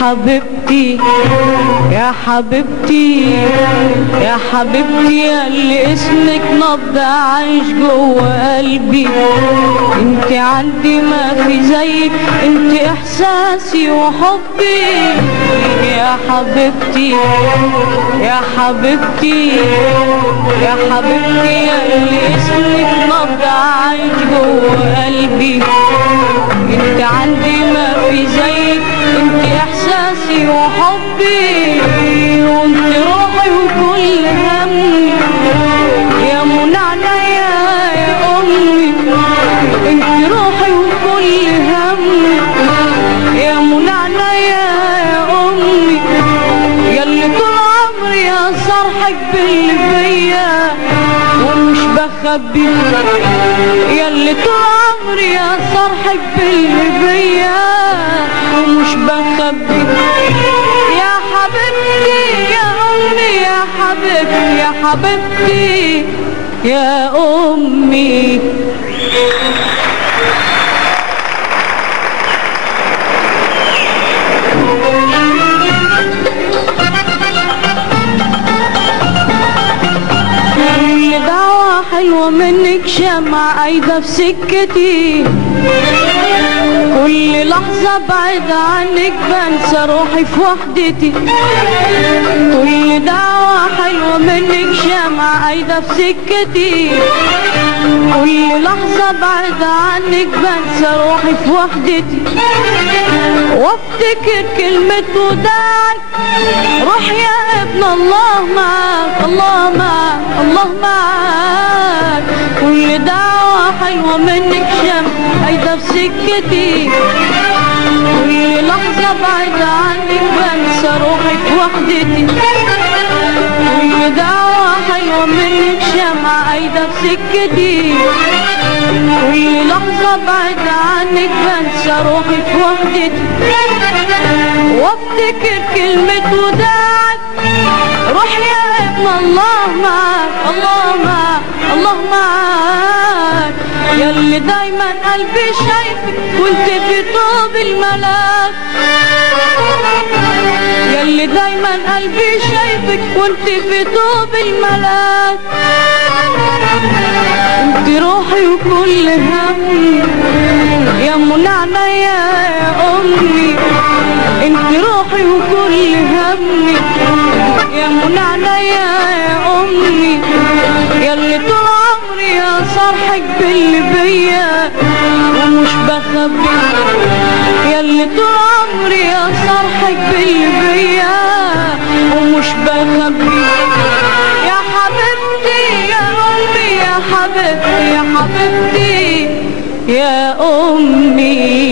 حبيبتي يا حبيبتي يا حبيبتي يا اللي اسمك نبض عايش جوه قلبي، انت عندي ما في زيك، انت احساسي وحبي. يا حبيبتي يا حبيبتي يا حبيبتي يا اللي اسمك نبض عايش جوه قلبي، انت عندي ما في زيك، انت احساسي وحبي، وانت روحي وكل همي يا منى عينيا يا امي، انت روحي وكل همي يا منى عينيا يا امي، ياللي طول عمري اصرحك باللي فيا ومش بخبي، ياللي طول عمري اصرحك باللي فيا ومش بخبي. يا حبيبتي يا امي يا حبيبتي يا حبيبتي يا امي. كل دعوة حلوة منك شمعة قايدة في سكتي، كل لحظة بعيد عنك بنسى روحي في وحدتي، كل دعوة حلوة منك شمعة قايدة في سكتي، كل لحظة بعيد عنك بنسى روحي في وحدتي، وافتكر كلمة وداعك روح يا ابن الله معاك الله معاك الله معاك، كل دعوة حلوة منك شمعة قايدة في سكتي، كل لحظة بعيد عنك بنسى روحي في وحدتي، كل دعوة حلوة منك شمعة قايدة في سكتي، كل لحظة بعيد عنك بنسى روحي في وحدتي، وافتكر كلمة وداعك روح يا ابن الله معاك الله معاك الله معاك، ياللي دايما قلبي شايفك وانت في طوب الملاك، ياللي دايما قلبي شايفك وانت في طوب الملاك، انت روحي وكل همي يا منى عينيا يا امي، انت روحي وكل همي يا منى عينيا يا امي، ياللي طول عمري اصرحك باللي بيا ومش بخبي، ياللي طول عمري اصرحك باللي بيا ومش بخبي. يا حبيبتي يا امي يا حبيبتي يا حبيبتي يا امي.